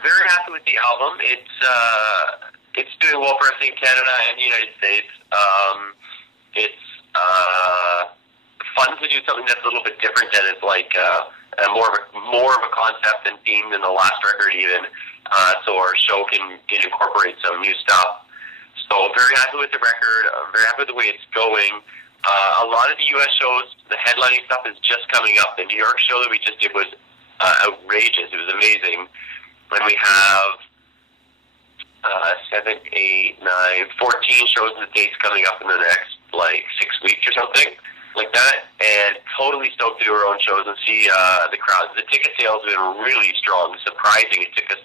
very happy with the album. It's doing well for us in Canada and the United States. It's fun to do something that's a little bit different than it's like more of a concept and theme than the last record even. So our show can incorporate some new stuff. So very happy with the record. I'm very happy with the way it's going. A lot of the U.S. shows, the headlining stuff is just coming up. The New York show that we just did was outrageous. It was amazing. And we have 7, 8, 9, 14 shows and dates coming up in the next, 6 weeks or something like that. And totally stoked to do our own shows and see the crowds. The ticket sales have been really strong. Surprising. It took us,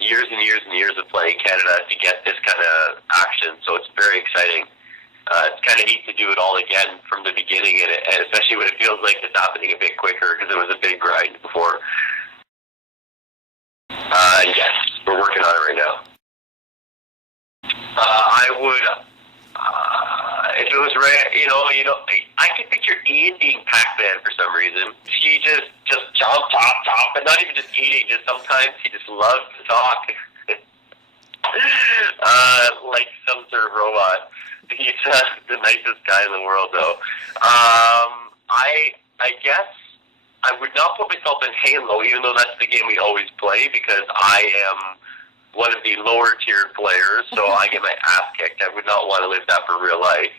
years and years and years of playing Canada to get this kind of action. So it's very exciting. It's kind of neat to do it all again from the beginning, and especially when it feels like it's happening a bit quicker because it was a big grind before. Yes, we're working on it right now. I would, if it was rare, I could picture Ian being Pac-Man for some reason. He just chomp, and not even just eating, just sometimes he just loves to talk. Like some sort of robot. He's the nicest guy in the world, though. I guess I would not put myself in Halo, even though that's the game we always play, because I am one of the lower tier players, so I get my ass kicked. I would not want to live that for real life.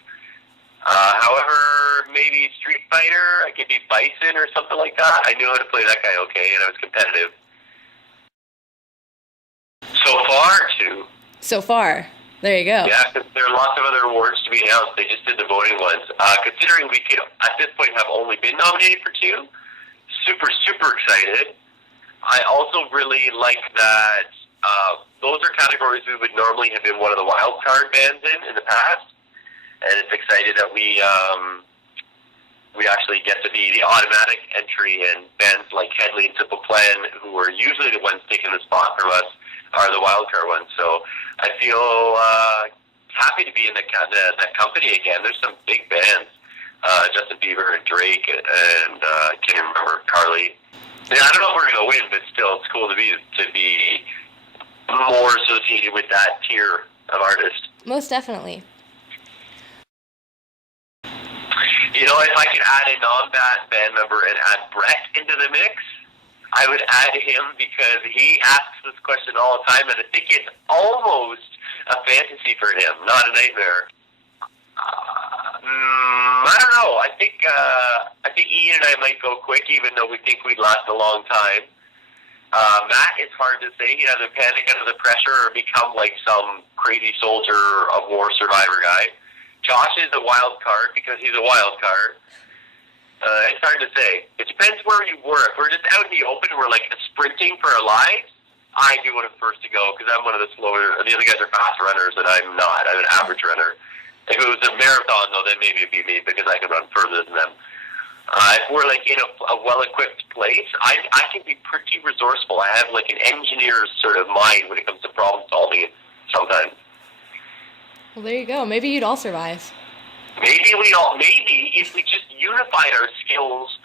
However, maybe Street Fighter, I could be Bison or something like that. I knew how to play that guy okay, and I was competitive. So far. There you go. Yeah, because there are lots of other awards to be announced. They just did the voting ones. Considering we could, at this point, have only been nominated for 2, super, super excited. I also really like that those are categories we would normally have been one of the wild card bands in the past. And it's excited that we actually get to be the automatic entry, and bands like Headley and Simple Plan, who are usually the ones taking the spot from us, are the wild card ones. So I feel happy to be in that company again. There's some big bands, Justin Bieber and Drake, and I can't even remember, Carly. Yeah, I don't know if we're going to win, but still, it's cool to be more associated with that tier of artist. Most definitely. If I could add a non-band member and add Brett into the mix, I would add him because he asks this question all the time, and I think it's almost a fantasy for him, not a nightmare. I don't know. I think Ian and I might go quick, even though we think we'd last a long time. Matt, it's hard to say. He'd either panic under the pressure or become like some crazy soldier of war survivor guy. Josh is a wild card because he's a wild card. It's hard to say. It depends where you were. If we're just out in the open and we're sprinting for our lives, I'd be one of the first to go because I'm one of the slower. The other guys are fast runners and I'm not. I'm an average runner. If it was a marathon, though, then maybe it'd be me because I can run further than them. If we're in a well-equipped place, I can be pretty resourceful. I have an engineer's sort of mind when it comes to problem solving sometimes. Well, there you go. Maybe you'd all survive. Maybe if we just unified our skills,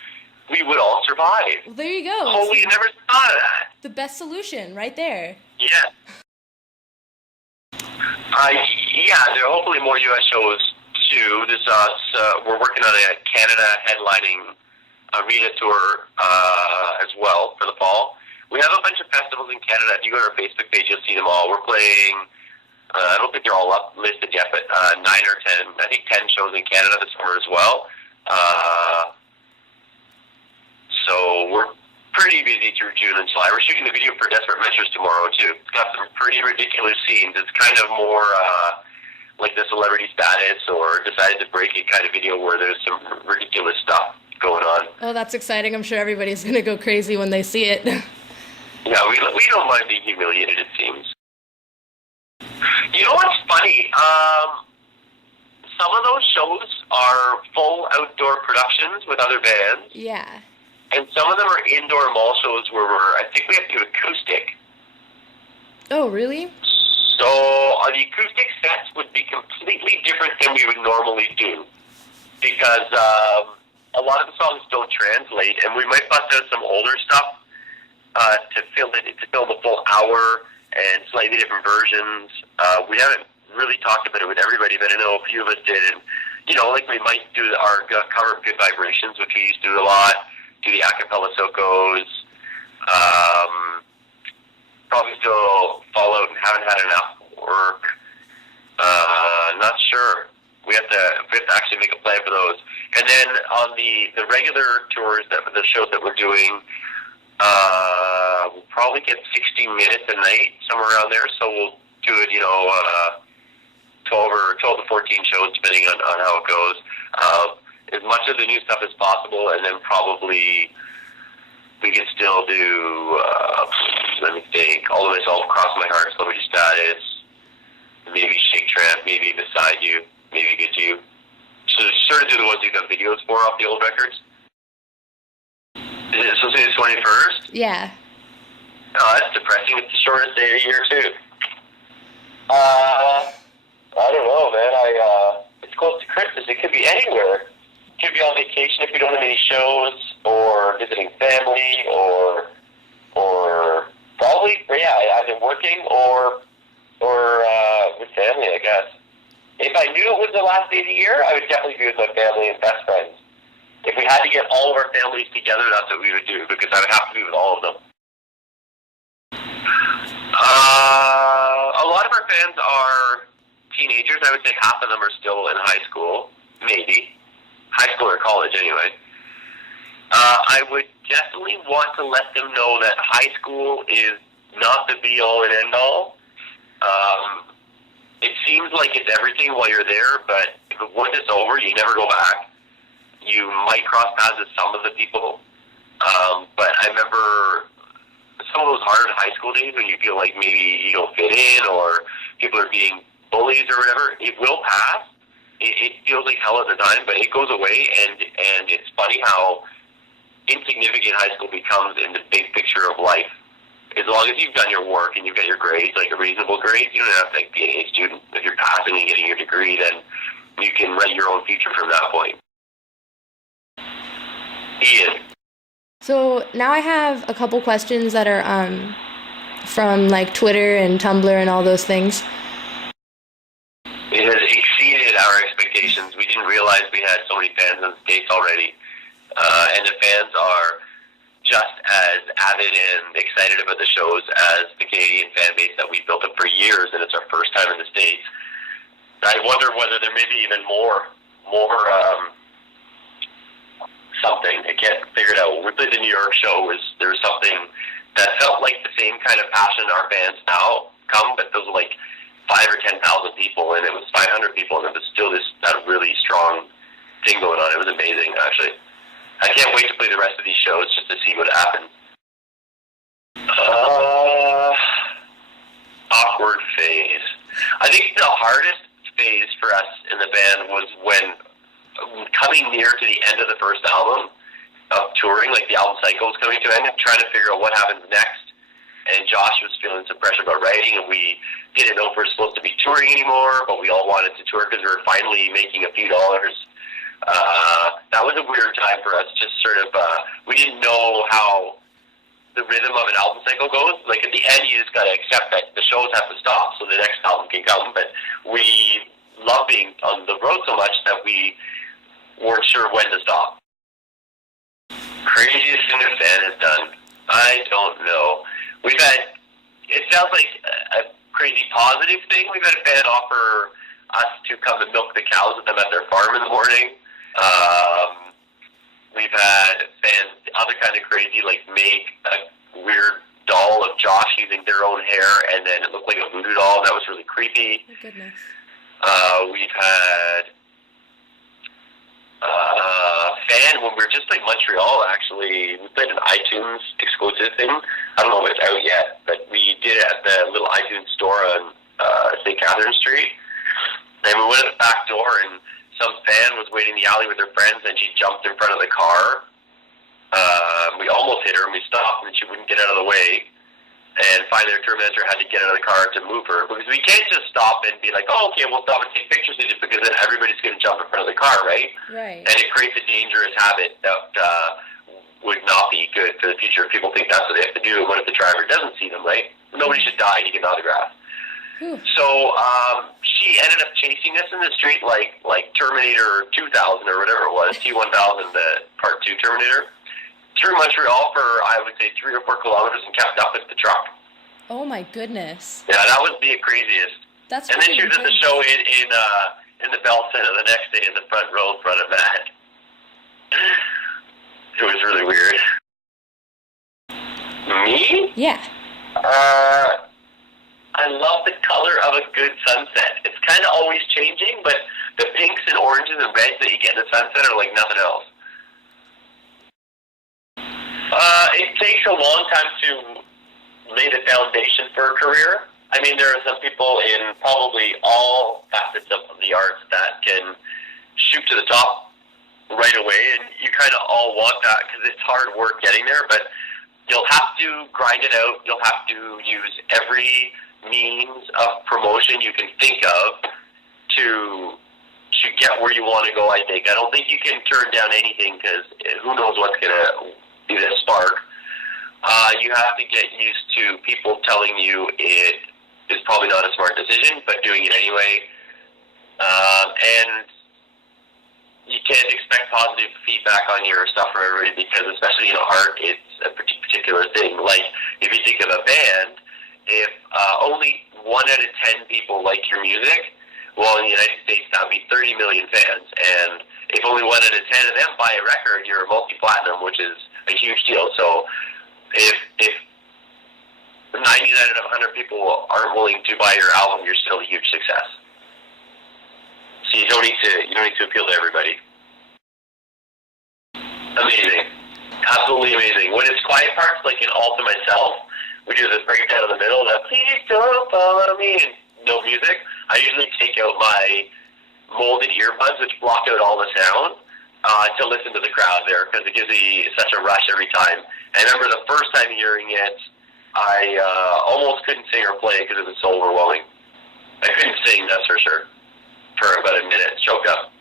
we would all survive. Well, there you go. Oh, we never thought of that. The best solution right there. Yeah. There are hopefully more U.S. shows too. This we're working on a Canada headlining arena tour as well for the fall. We have a bunch of festivals in Canada. If you go to our Facebook page, you'll see them all. We're playing. I don't think they're all up listed yet, but 9 or 10. I think 10 shows in Canada this summer as well. So we're pretty busy through June and July. We're shooting the video for Desperate Measures tomorrow too. It's got some pretty ridiculous scenes. It's kind of more like the Celebrity Status or Decided to Break It kind of video where there's some ridiculous stuff going on. Oh, that's exciting. I'm sure everybody's going to go crazy when they see it. Yeah, we don't mind being humiliated, it seems. You know what's funny? Some of those shows are full outdoor productions with other bands. Yeah. And some of them are indoor mall shows where I think we have to do acoustic. Oh, really? So the acoustic sets would be completely different than we would normally do. Because a lot of the songs don't translate, and we might bust out some older stuff to fill the full hour and slightly different versions. We haven't really talked about it with everybody, but I know a few of us did. And like we might do our cover of Good Vibrations, which we used to do a lot. Do the acapella socos. Probably still Fallout and haven't had enough work. Not sure. We have to actually make a plan for those. And then on the regular tours, the shows that we're doing, we'll probably get 60 minutes a night, somewhere around there. So we'll do it, 12 to 14 shows, depending on how it goes. As much of the new stuff as possible, and then probably we can still do, let me think, All of Myself, Cross My Heart, Celebrity Status, maybe Shake Tramp, maybe Beside You, maybe Get You. So sort of do the ones you've done videos for off the old records. Is it supposed to be the 21st? Yeah. Oh, that's depressing. It's the shortest day of the year, too. I don't know, man. It's close to Christmas. It could be anywhere. It could be on vacation if we don't have any shows, or visiting family, or probably, either working or with family, I guess. If I knew it was the last day of the year, I would definitely be with my family and best friends. If we had to get all of our families together, that's what we would do, because I would have to be with all of them. A lot of our fans are teenagers. I would say half of them are still in high school, maybe. High school or college, anyway. I would definitely want to let them know that high school is not the be-all and end-all. It seems like it's everything while you're there, but once it's over, you never go back. You might cross paths with some of the people, but I remember some of those hard high school days when you feel like maybe you don't fit in or people are being bullies or whatever. It will pass. It feels like hell at the time, but it goes away, and it's funny how insignificant high school becomes in the big picture of life. As long as you've done your work and you've got your grades, like a reasonable grade, you don't have to be an A student. If you're passing and getting your degree, then you can write your own future from that point. Ian. So now I have a couple questions that are from like Twitter and Tumblr and all those things. It has exceeded our expectations. We didn't realize we had so many fans in the States already. And the fans are just as avid and excited about the shows as the Canadian fan base that we've built up for years, and it's our first time in the States. I wonder whether there may be even more something. I can't figure it out. When we played the New York show, there was something that felt like the same kind of passion our fans now come, but those were like 5,000 or 10,000 people, and it was 500 people, and it was still that really strong thing going on. It was amazing, actually. I can't wait to play the rest of these shows just to see what happens. Awkward phase. I think the hardest phase for us in the band was when coming near to the end of the first album of touring, like the album cycle was coming to an end, trying to figure out what happens next. And Josh was feeling some pressure about writing, and we didn't know if we were supposed to be touring anymore, but we all wanted to tour because we were finally making a few dollars. That was a weird time for us, just sort of, we didn't know how the rhythm of an album cycle goes. Like at the end, you just got to accept that the shows have to stop so the next album can come, but we love being on the road so much that we weren't sure when to stop. Craziest thing a fan has done? I don't know. We've had, it sounds like a crazy positive thing. We've had a fan offer us to come and milk the cows with them at their farm in the morning. We've had fans, other kind of crazy, like make a weird doll of Josh using their own hair, and then it looked like a voodoo doll. That was really creepy. Oh, goodness. We've had fan when we were just like Montreal, actually. We played an iTunes exclusive thing. I don't know if it's out yet, but we did it at the little iTunes store on St. Catherine Street. And we went at the back door, and some fan was waiting in the alley with her friends, and she jumped in front of the car. We almost hit her, and we stopped, and she wouldn't get out of the way. And finally, our tour manager had to get out of the car to move her, because we can't just stop and be like, oh, okay, we'll stop and take pictures of it, because then everybody's going to jump in front of the car, right? Right. And it creates a dangerous habit that would not be good for the the future if people think that's what they have to do, and what if the driver doesn't see them, right? Nobody should die to get an autograph. So she ended up chasing us in the street like Terminator 2000 or whatever it was, T-1000, the Part 2 Terminator, through Montreal for, I would say, 3 or 4 kilometers and kept up with the truck. Oh my goodness. Yeah, that was the craziest. That's and then she was at the show in the Bell Center the next day in the front row in front of Matt. It was really weird. Me? Yeah. I love the color of a good sunset. It's kind of always changing, but the pinks and oranges and reds that you get in the sunset are like nothing else. It takes a long time to lay the foundation for a career. I mean, there are some people in probably all facets of the arts that can shoot to the top right away, and you kind of all want that because it's hard work getting there, but you'll have to grind it out. You'll have to use every means of promotion you can think of to get where you want to go, I think. I don't think you can turn down anything because who knows what's going to be the spark. You have to get used to people telling you it is probably not a smart decision, but doing it anyway. And you can't expect positive feedback on your stuff from everybody because, especially in art, it's a particular thing. Like, if you think of a band, if only 1 out of 10 people like your music, well, in the United States, that would be 30 million fans. And if only 1 out of 10 of them buy a record, you're multi-platinum, which is a huge deal. So if 99 out of 100 people aren't willing to buy your album, you're still a huge success. So you don't need to appeal to everybody. Amazing. Absolutely amazing. When it's quiet parts, like in All to Myself, we do this breakdown in the middle, that please don't follow me, and no music. I usually take out my molded earbuds, which block out all the sound, to listen to the crowd there, because it gives me such a rush every time. And I remember the first time hearing it, I almost couldn't sing or play because it was so overwhelming. I couldn't sing, that's for sure, for about a minute, choked up.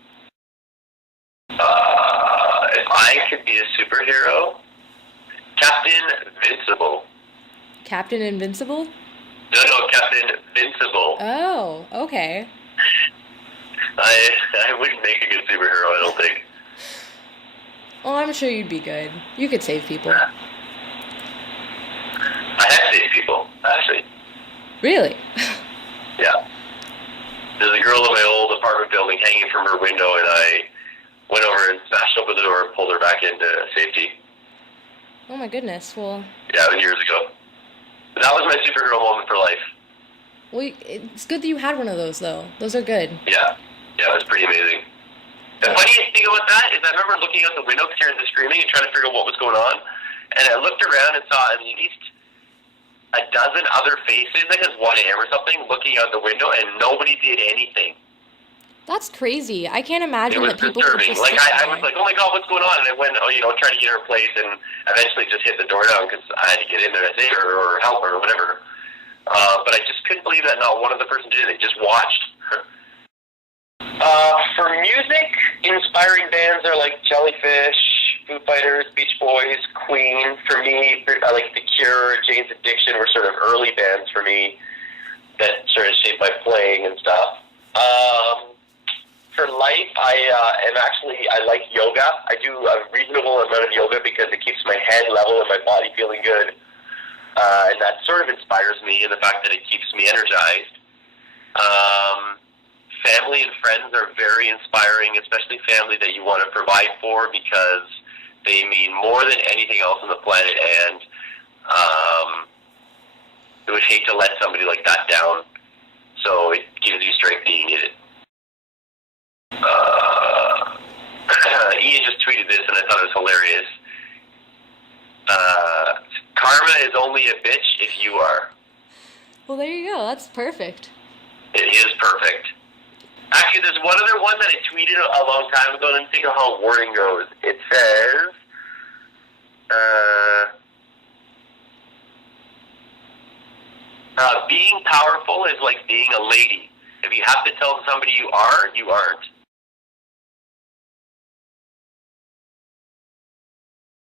If I could be a superhero, Captain Invincible. Captain Invincible? No, Captain Invincible. Oh, okay. I wouldn't make a good superhero, I don't think. Oh, I'm sure you'd be good. You could save people. I have saved people, actually. Really? Yeah. There's a girl in my old apartment building hanging from her window, and I went over and smashed open the door and pulled her back into safety. Oh my goodness, well... Yeah, it was years ago. But that was my superhero moment for life. Well, it's good that you had one of those, though. Those are good. Yeah, it was pretty amazing. The funniest thing about that is I remember looking out the window because hearing the screaming and trying to figure out what was going on, and I looked around and saw at least a dozen other faces, like it was 1 a.m. or something, looking out the window, and nobody did anything. That's crazy. I can't imagine that people could just like I was like, oh my god, what's going on? And I went, trying to get her place, and eventually just hit the door down because I had to get in there to save her or help her or whatever. But I just couldn't believe that not one of the person did it. They just watched. For music, inspiring bands are like Jellyfish, Foo Fighters, Beach Boys, Queen. For me, I like The Cure, Jane's Addiction were sort of early bands for me that sort of shaped my playing and stuff. For life, I like yoga. I do a reasonable amount of yoga because it keeps my head level and my body feeling good. And that sort of inspires me in the fact that it keeps me energized. Family and friends are very inspiring, especially family that you want to provide for because they mean more than anything else on the planet, and I would hate to let somebody like that down. So it gives you strength being in it. Ian just tweeted this, and I thought it was hilarious. Karma is only a bitch if you are. Well, there you go. That's perfect. It is perfect. Actually, there's one other one that I tweeted a long time ago, and think of how wording goes. It says, being powerful is like being a lady. If you have to tell somebody you are, you aren't.